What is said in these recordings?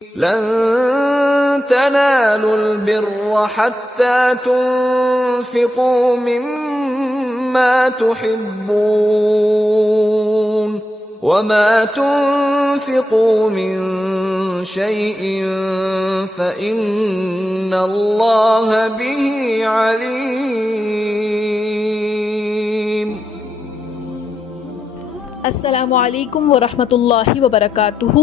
لن تنالوا البر حتى تنفقوا مما تحبون وما تنفقوا من شيء فإن الله به عليم۔ السلام علیکم ورحمۃ اللہ وبرکاتہ۔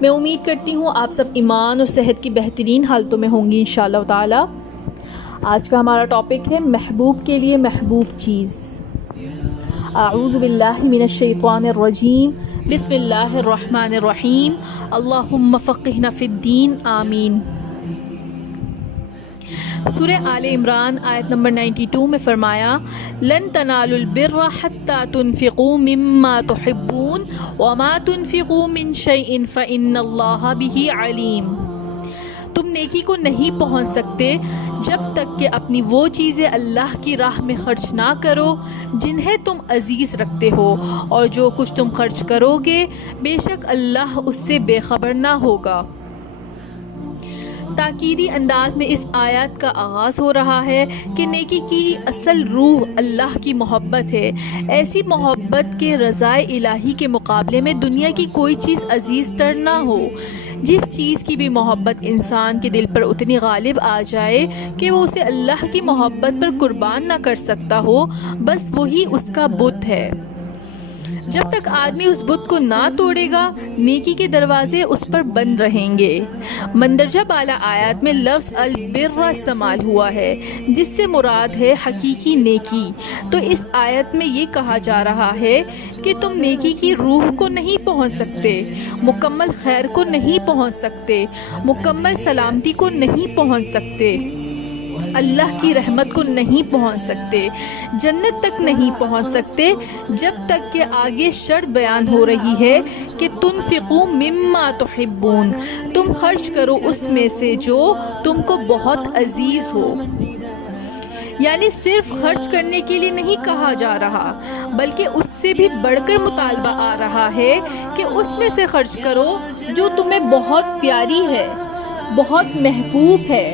میں امید کرتی ہوں آپ سب ایمان اور صحت کی بہترین حالتوں میں ہوں گی انشاءاللہ تعالی۔ آج کا ہمارا ٹاپک ہے محبوب کے لیے محبوب چیز۔ اعوذ باللہ من الشیطان الرجیم، بسم اللہ الرحمن الرحیم، اللہم فقہنا فی الدین، آمین۔ سورہ آل عمران آیت نمبر 92 میں فرمایا، لن تنالوا البر حتى تنفقوا مما تحبون وما تنفقوا من شيء فإن الله به علیم۔ تم نیکی کو نہیں پہنچ سکتے جب تک کہ اپنی وہ چیزیں اللہ کی راہ میں خرچ نہ کرو جنہیں تم عزیز رکھتے ہو، اور جو کچھ تم خرچ کرو گے بے شک اللہ اس سے بے خبر نہ ہوگا۔ تاکیدی انداز میں اس آیات کا آغاز ہو رہا ہے کہ نیکی کی اصل روح اللہ کی محبت ہے، ایسی محبت کہ رضائے الہی کے مقابلے میں دنیا کی کوئی چیز عزیز تر نہ ہو۔ جس چیز کی بھی محبت انسان کے دل پر اتنی غالب آ جائے کہ وہ اسے اللہ کی محبت پر قربان نہ کر سکتا ہو، بس وہی اس کا بت ہے۔ جب تک آدمی اس بت کو نہ توڑے گا نیکی کے دروازے اس پر بند رہیں گے۔ مندرجہ بالا آیات میں لفظ البر استعمال ہوا ہے جس سے مراد ہے حقیقی نیکی۔ تو اس آیت میں یہ کہا جا رہا ہے کہ تم نیکی کی روح کو نہیں پہنچ سکتے، مکمل خیر کو نہیں پہنچ سکتے، مکمل سلامتی کو نہیں پہنچ سکتے، اللہ کی رحمت کو نہیں پہنچ سکتے، جنت تک نہیں پہنچ سکتے جب تک کہ آگے شرط بیان ہو رہی ہے کہ تنفقوا مما تحبون، تم خرچ کرو اس میں سے جو تم کو بہت عزیز ہو۔ یعنی صرف خرچ کرنے کے لیے نہیں کہا جا رہا، بلکہ اس سے بھی بڑھ کر مطالبہ آ رہا ہے کہ اس میں سے خرچ کرو جو تمہیں بہت پیاری ہے، بہت محبوب ہے۔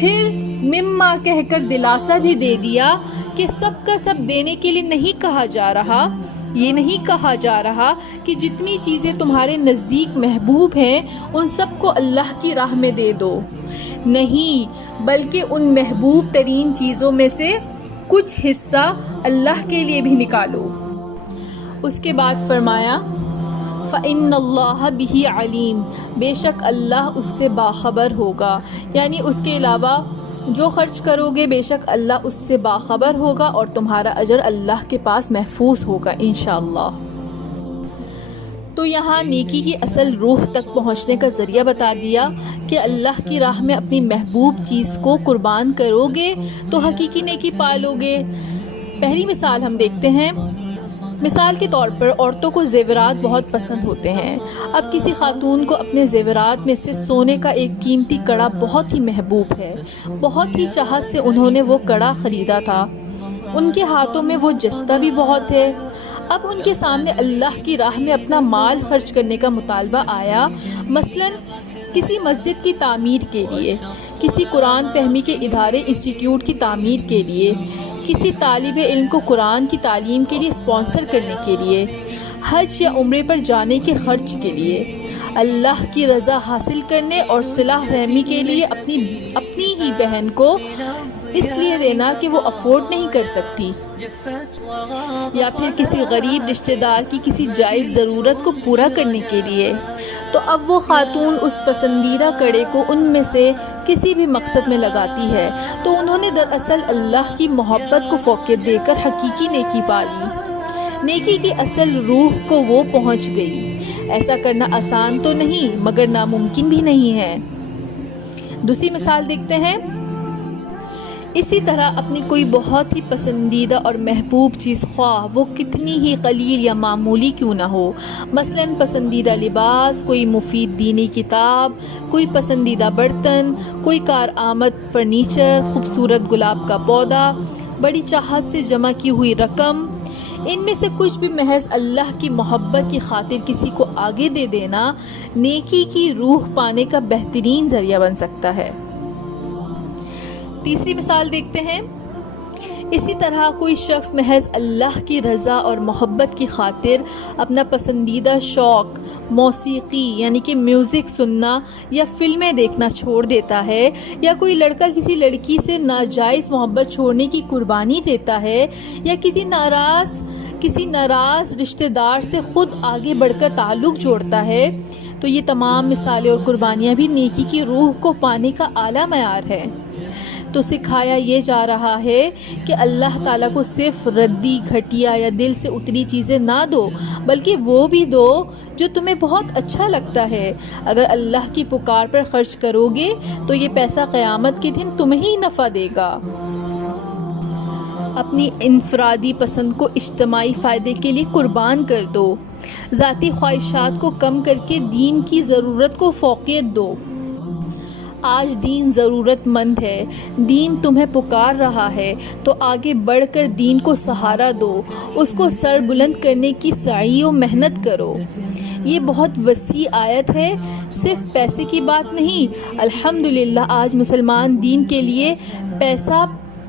پھر مما کہہ کر دلاسا بھی دے دیا کہ سب کا سب دینے کے لیے نہیں کہا جا رہا۔ یہ نہیں کہا جا رہا کہ جتنی چیزیں تمہارے نزدیک محبوب ہیں ان سب کو اللہ کی راہ میں دے دو، نہیں، بلکہ ان محبوب ترین چیزوں میں سے کچھ حصہ اللہ کے لیے بھی نکالو۔ اس کے بعد فرمایا، فَإِنَّ اللَّهَ بِهِ عَلِيمٌ، بے شک اللہ اس سے باخبر ہوگا۔ یعنی اس کے علاوہ جو خرچ کرو گے بے شک اللہ اس سے باخبر ہوگا اور تمہارا اجر اللہ کے پاس محفوظ ہوگا انشاءاللہ۔ تو یہاں نیکی کی اصل روح تک پہنچنے کا ذریعہ بتا دیا کہ اللہ کی راہ میں اپنی محبوب چیز کو قربان کرو گے تو حقیقی نیکی پالو گے۔ پہلی مثال ہم دیکھتے ہیں۔ مثال کے طور پر عورتوں کو زیورات بہت پسند ہوتے ہیں۔ اب کسی خاتون کو اپنے زیورات میں سے سونے کا ایک قیمتی کڑا بہت ہی محبوب ہے، بہت ہی چاہت سے انہوں نے وہ کڑا خریدا تھا، ان کے ہاتھوں میں وہ جچتا بھی بہت ہے۔ اب ان کے سامنے اللہ کی راہ میں اپنا مال خرچ کرنے کا مطالبہ آیا، مثلاً کسی مسجد کی تعمیر کے لیے، کسی قرآن فہمی کے ادارے انسٹیٹیوٹ کی تعمیر کے لیے، کسی طالب علم کو قرآن کی تعلیم کے لیے اسپانسر کرنے کے لیے، حج یا عمرے پر جانے کے خرچ کے لیے، اللہ کی رضا حاصل کرنے اور صلح رحمی کے لیے اپنی ہی بہن کو اس لیے دینا کہ وہ افورڈ نہیں کر سکتی، یا پھر کسی غریب رشتہ دار کی کسی جائز ضرورت کو پورا کرنے کے لیے۔ تو اب وہ خاتون اس پسندیدہ کڑے کو ان میں سے کسی بھی مقصد میں لگاتی ہے تو انہوں نے دراصل اللہ کی محبت کو فوقیت دے کر حقیقی نیکی پالی، نیکی کی اصل روح کو وہ پہنچ گئی۔ ایسا کرنا آسان تو نہیں مگر ناممکن بھی نہیں ہے۔ دوسری مثال دیکھتے ہیں۔ اسی طرح اپنی کوئی بہت ہی پسندیدہ اور محبوب چیز خواہ وہ کتنی ہی قلیل یا معمولی کیوں نہ ہو، مثلاً پسندیدہ لباس، کوئی مفید دینی کتاب، کوئی پسندیدہ برتن، کوئی کارآمد فرنیچر، خوبصورت گلاب کا پودا، بڑی چاہت سے جمع کی ہوئی رقم، ان میں سے کچھ بھی محض اللہ کی محبت کی خاطر کسی کو آگے دے دینا نیکی کی روح پانے کا بہترین ذریعہ بن سکتا ہے۔ تیسری مثال دیکھتے ہیں۔ اسی طرح کوئی شخص محض اللہ کی رضا اور محبت کی خاطر اپنا پسندیدہ شوق موسیقی یعنی کہ میوزک سننا یا فلمیں دیکھنا چھوڑ دیتا ہے، یا کوئی لڑکا کسی لڑکی سے ناجائز محبت چھوڑنے کی قربانی دیتا ہے، یا کسی ناراض رشتہ دار سے خود آگے بڑھ کر تعلق جوڑتا ہے، تو یہ تمام مثالیں اور قربانیاں بھی نیکی کی روح کو پانے کا اعلیٰ معیار ہے۔ تو سکھایا یہ جا رہا ہے کہ اللہ تعالیٰ کو صرف ردی گھٹیا یا دل سے اتری چیزیں نہ دو، بلکہ وہ بھی دو جو تمہیں بہت اچھا لگتا ہے۔ اگر اللہ کی پکار پر خرچ کرو گے تو یہ پیسہ قیامت کے دن تمہیں ہی نفع دے گا۔ اپنی انفرادی پسند کو اجتماعی فائدے کے لیے قربان کر دو، ذاتی خواہشات کو کم کر کے دین کی ضرورت کو فوقیت دو۔ آج دین ضرورت مند ہے، دین تمہیں پکار رہا ہے، تو آگے بڑھ کر دین کو سہارا دو، اس کو سر بلند کرنے کی سعی و محنت کرو۔ یہ بہت وسیع آیت ہے، صرف پیسے کی بات نہیں۔ الحمدللہ آج مسلمان دین کے لیے پیسہ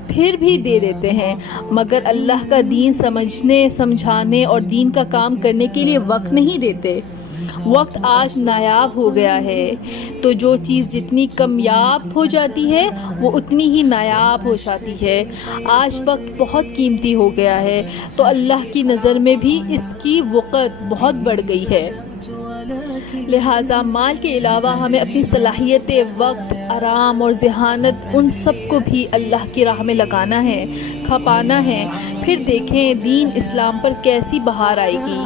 پھر بھی دے دیتے ہیں، مگر اللہ کا دین سمجھنے سمجھانے اور دین کا کام کرنے کے لیے وقت نہیں دیتے۔ وقت آج نایاب ہو گیا ہے، تو جو چیز جتنی کمیاب ہو جاتی ہے وہ اتنی ہی نایاب ہو جاتی ہے۔ آج وقت بہت قیمتی ہو گیا ہے، تو اللہ کی نظر میں بھی اس کی وقت بہت بڑھ گئی ہے۔ لہٰذا مال کے علاوہ ہمیں اپنی صلاحیت وقت، آرام اور ذہانت ان سب کو بھی اللہ کی راہ میں لگانا ہے، کھپانا ہے۔ پھر دیکھیں دین اسلام پر کیسی بہار آئے گی۔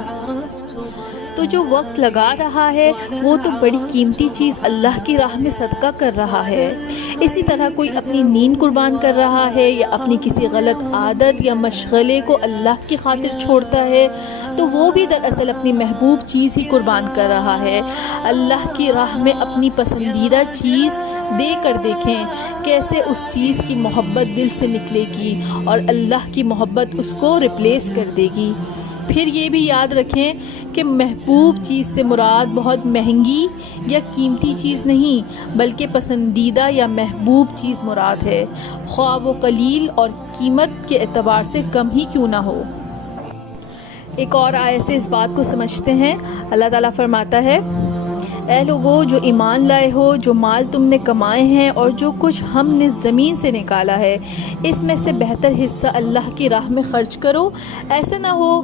تو جو وقت لگا رہا ہے وہ تو بڑی قیمتی چیز اللہ کی راہ میں صدقہ کر رہا ہے۔ اسی طرح کوئی اپنی نیند قربان کر رہا ہے یا اپنی کسی غلط عادت یا مشغلے کو اللہ کی خاطر چھوڑتا ہے، تو وہ بھی دراصل اپنی محبوب چیز ہی قربان کر رہا ہے۔ اللہ کی راہ میں اپنی پسندیدہ چیز دے کر دیکھیں کیسے اس چیز کی محبت دل سے نکلے گی اور اللہ کی محبت اس کو ریپلیس کر دے گی۔ پھر یہ بھی یاد رکھیں کہ محبوب چیز سے مراد بہت مہنگی یا قیمتی چیز نہیں، بلکہ پسندیدہ یا محبوب چیز مراد ہے، خواہ وہ قلیل اور قیمت کے اعتبار سے کم ہی کیوں نہ ہو۔ ایک اور آیت سے اس بات کو سمجھتے ہیں۔ اللہ تعالیٰ فرماتا ہے، اے لوگو جو ایمان لائے ہو، جو مال تم نے کمائے ہیں اور جو کچھ ہم نے زمین سے نکالا ہے، اس میں سے بہتر حصہ اللہ کی راہ میں خرچ کرو۔ ایسا نہ ہو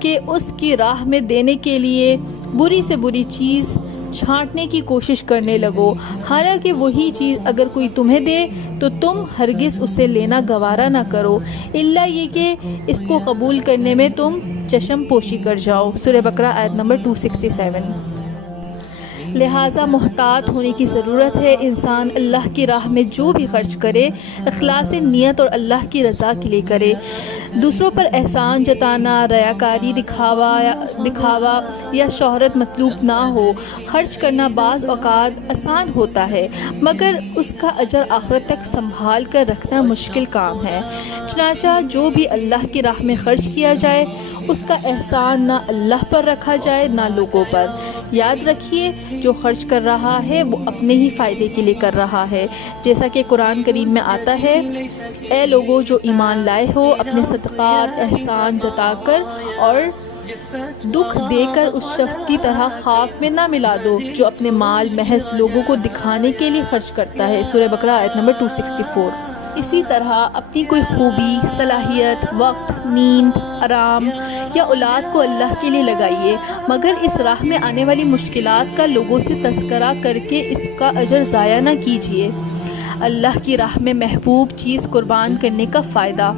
کہ اس کی راہ میں دینے کے لیے بری سے بری چیز چھانٹنے کی کوشش کرنے لگو، حالانکہ وہی چیز اگر کوئی تمہیں دے تو تم ہرگز اسے لینا گوارا نہ کرو، الا یہ کہ اس کو قبول کرنے میں تم چشم پوشی کر جاؤ۔ سورہ بقرہ آیت نمبر 267۔ لہٰذا محتاط ہونے کی ضرورت ہے۔ انسان اللہ کی راہ میں جو بھی خرچ کرے اخلاص نیت اور اللہ کی رضا کے لیے کرے۔ دوسروں پر احسان جتانا، ریاکاری، دکھاوا یا شہرت مطلوب نہ ہو۔ خرچ کرنا بعض اوقات آسان ہوتا ہے، مگر اس کا اجر آخرت تک سنبھال کر رکھنا مشکل کام ہے۔ چنانچہ جو بھی اللہ کی راہ میں خرچ کیا جائے اس کا احسان نہ اللہ پر رکھا جائے نہ لوگوں پر۔ یاد رکھیے جو خرچ کر رہا ہے وہ اپنے ہی فائدے کے لیے کر رہا ہے، جیسا کہ قرآن کریم میں آتا ہے، اے لوگو جو ایمان لائے ہو اپنے صدقات احسان جتا کر اور دکھ دے کر اس شخص کی طرح خاک میں نہ ملا دو جو اپنے مال محض لوگوں کو دکھانے کے لیے خرچ کرتا ہے۔ سورہ بقرہ آیت نمبر 264۔ اسی طرح اپنی کوئی خوبی، صلاحیت، وقت، نیند، آرام یا اولاد کو اللہ کے لیے لگائیے، مگر اس راہ میں آنے والی مشکلات کا لوگوں سے تذکرہ کر کے اس کا اجر ضائع نہ کیجیے۔ اللہ کی راہ میں محبوب چیز قربان کرنے کا فائدہ۔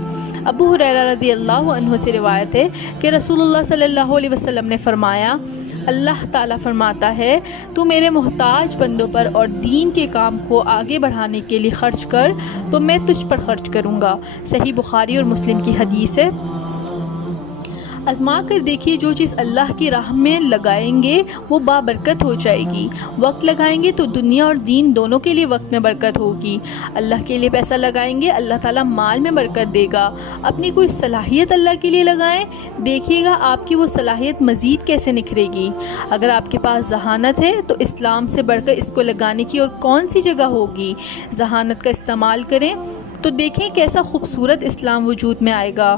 ابو ہریرہ رضی اللہ عنہ سے روایت ہے کہ رسول اللہ صلی اللہ علیہ وسلم نے فرمایا، اللہ تعالیٰ فرماتا ہے، تو میرے محتاج بندوں پر اور دین کے کام کو آگے بڑھانے کے لیے خرچ کر تو میں تجھ پر خرچ کروں گا۔ صحیح بخاری اور مسلم کی حدیث ہے۔ آزما کر دیکھیے، جو چیز اللہ کی راہ میں لگائیں گے وہ بابرکت ہو جائے گی۔ وقت لگائیں گے تو دنیا اور دین دونوں کے لیے وقت میں برکت ہوگی۔ اللہ کے لیے پیسہ لگائیں گے، اللہ تعالیٰ مال میں برکت دے گا۔ اپنی کوئی صلاحیت اللہ کے لیے لگائیں، دیکھیے گا آپ کی وہ صلاحیت مزید کیسے نکھرے گی۔ اگر آپ کے پاس ذہانت ہے تو اسلام سے بڑھ کر اس کو لگانے کی اور کون سی جگہ ہوگی۔ ذہانت کا استعمال کریں تو دیکھیں کیسا خوبصورت اسلام وجود میں آئے گا۔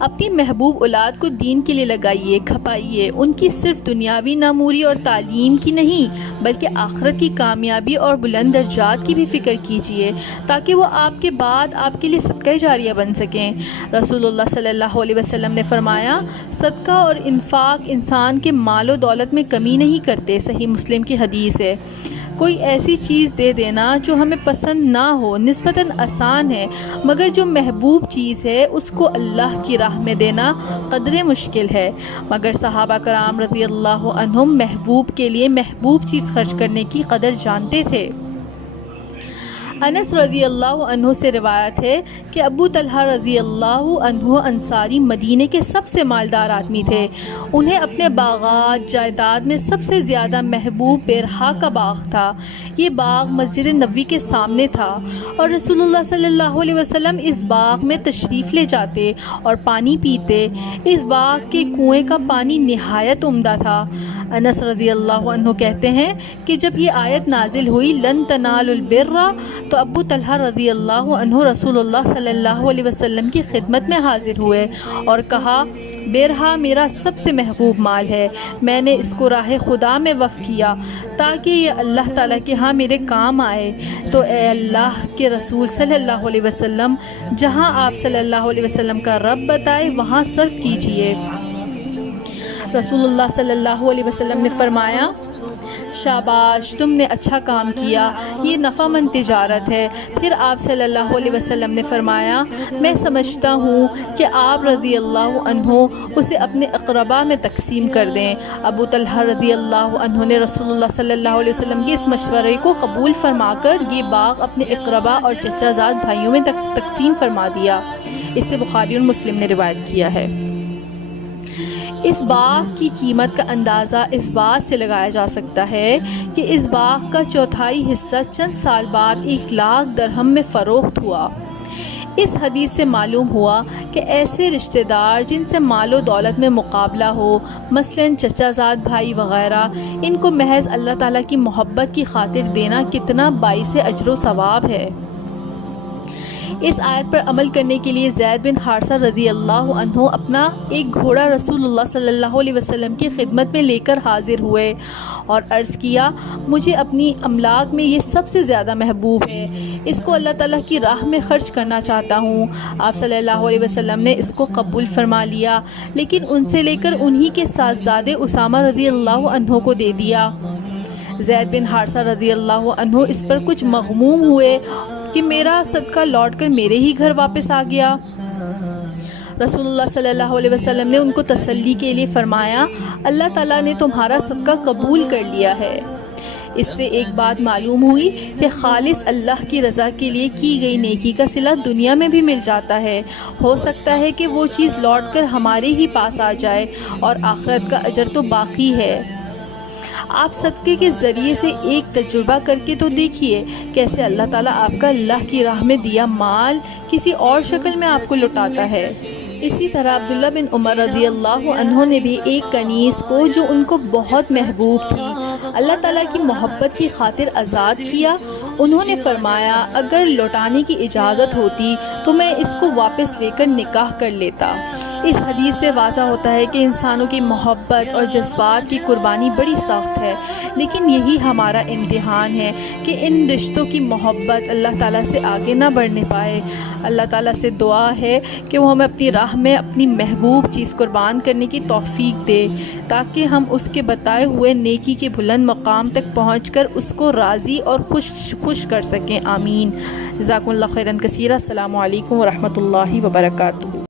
اپنی محبوب اولاد کو دین کے لیے لگائیے، کھپائیے، ان کی صرف دنیاوی ناموری اور تعلیم کی نہیں بلکہ آخرت کی کامیابی اور بلند درجات کی بھی فکر کیجیے، تاکہ وہ آپ کے بعد آپ کے لیے صدقہ جاریہ بن سکیں۔ رسول اللہ صلی اللہ علیہ وسلم نے فرمایا، صدقہ اور انفاق انسان کے مال و دولت میں کمی نہیں کرتے۔ صحیح مسلم کی حدیث ہے۔ کوئی ایسی چیز دے دینا جو ہمیں پسند نہ ہو نسبتاً آسان ہے، مگر جو محبوب چیز ہے اس کو اللہ کی راہ میں دینا قدرے مشکل ہے۔ مگر صحابہ کرام رضی اللہ عنہم محبوب کے لیے محبوب چیز خرچ کرنے کی قدر جانتے تھے۔ انس رضی اللہ عنہ سے روایت ہے کہ ابو طلحہ رضی اللہ عنہ انصاری مدینے کے سب سے مالدار آدمی تھے۔ انہیں اپنے باغات جائیداد میں سب سے زیادہ محبوب بیرہا کا باغ تھا۔ یہ باغ مسجد نبوی کے سامنے تھا اور رسول اللہ صلی اللہ علیہ وسلم اس باغ میں تشریف لے جاتے اور پانی پیتے۔ اس باغ کے کنویں کا پانی نہایت عمدہ تھا۔ انس رضی اللہ عنہ کہتے ہیں کہ جب یہ آیت نازل ہوئی لن تنالوا البر، تو ابو طلحہ رضی اللہ عنہ رسول اللہ صلی اللہ علیہ وسلم کی خدمت میں حاضر ہوئے اور کہا، بیرہا میرا سب سے محبوب مال ہے، میں نے اس کو راہ خدا میں وقف کیا تاکہ یہ اللہ تعالیٰ کے ہاں میرے کام آئے۔ تو اے اللہ کے رسول صلی اللہ علیہ وسلم، جہاں آپ صلی اللہ علیہ وسلم کا رب بتائے وہاں صرف کیجیے۔ رسول اللہ صلی اللہ علیہ وسلم نے فرمایا، شاباش، تم نے اچھا کام کیا، یہ نفع مند تجارت ہے۔ پھر آپ صلی اللہ علیہ وسلم نے فرمایا، میں سمجھتا ہوں کہ آپ رضی اللہ عنہ اسے اپنے اقربا میں تقسیم کر دیں۔ ابو طلحہ رضی اللہ عنہ نے رسول اللہ صلی اللہ علیہ وسلم کے اس مشورے کو قبول فرما کر یہ باغ اپنے اقربا اور چچا زاد بھائیوں میں تقسیم فرما دیا۔ اس سے بخاری اور مسلم نے روایت کیا ہے۔ اس باغ کی قیمت کا اندازہ اس بات سے لگایا جا سکتا ہے کہ اس باغ کا چوتھائی حصہ چند سال بعد 1,00,000 درہم میں فروخت ہوا۔ اس حدیث سے معلوم ہوا کہ ایسے رشتہ دار جن سے مال و دولت میں مقابلہ ہو، مثلاً چچا زاد بھائی وغیرہ، ان کو محض اللہ تعالیٰ کی محبت کی خاطر دینا کتنا باعث اجر و ثواب ہے۔ اس آیت پر عمل کرنے کے لیے زید بن حارثہ رضی اللہ عنہ اپنا ایک گھوڑا رسول اللہ صلی اللہ علیہ وسلم کی خدمت میں لے کر حاضر ہوئے اور عرض کیا، مجھے اپنی املاک میں یہ سب سے زیادہ محبوب ہے، اس کو اللہ تعالیٰ کی راہ میں خرچ کرنا چاہتا ہوں۔ آپ صلی اللہ علیہ وسلم نے اس کو قبول فرما لیا، لیکن ان سے لے کر انہی کے صاحبزادے اسامہ رضی اللہ عنہ کو دے دیا۔ زید بن حارثہ رضی اللہ عنہ اس پر کچھ مغموم ہوئے کہ میرا صدقہ لوٹ کر میرے ہی گھر واپس آ گیا۔ رسول اللہ صلی اللہ علیہ وسلم نے ان کو تسلی کے لیے فرمایا، اللہ تعالیٰ نے تمہارا صدقہ قبول کر لیا ہے۔ اس سے ایک بات معلوم ہوئی کہ خالص اللہ کی رضا کے لیے کی گئی نیکی کا صلہ دنیا میں بھی مل جاتا ہے۔ ہو سکتا ہے کہ وہ چیز لوٹ کر ہمارے ہی پاس آ جائے اور آخرت کا اجر تو باقی ہے۔ آپ صدقے کے ذریعے سے ایک تجربہ کر کے تو دیکھیے کیسے اللہ تعالیٰ آپ کا اللہ کی راہ میں دیا مال کسی اور شکل میں آپ کو لوٹاتا ہے۔ اسی طرح عبداللہ بن عمر رضی اللہ عنہ نے بھی ایک کنیز کو جو ان کو بہت محبوب تھی اللہ تعالیٰ کی محبت کی خاطر آزاد کیا۔ انہوں نے فرمایا، اگر لوٹانے کی اجازت ہوتی تو میں اس کو واپس لے کر نکاح کر لیتا۔ اس حدیث سے واضح ہوتا ہے کہ انسانوں کی محبت اور جذبات کی قربانی بڑی سخت ہے، لیکن یہی ہمارا امتحان ہے کہ ان رشتوں کی محبت اللہ تعالیٰ سے آگے نہ بڑھنے پائے۔ اللہ تعالیٰ سے دعا ہے کہ وہ ہمیں اپنی راہ میں اپنی محبوب چیز قربان کرنے کی توفیق دے، تاکہ ہم اس کے بتائے ہوئے نیکی کے بلند مقام تک پہنچ کر اس کو راضی اور خوش کر سکیں۔ آمین۔ جزاکم اللہ خیراً کثیرا۔ السلام علیکم ورحمۃ اللہ وبرکاتہ۔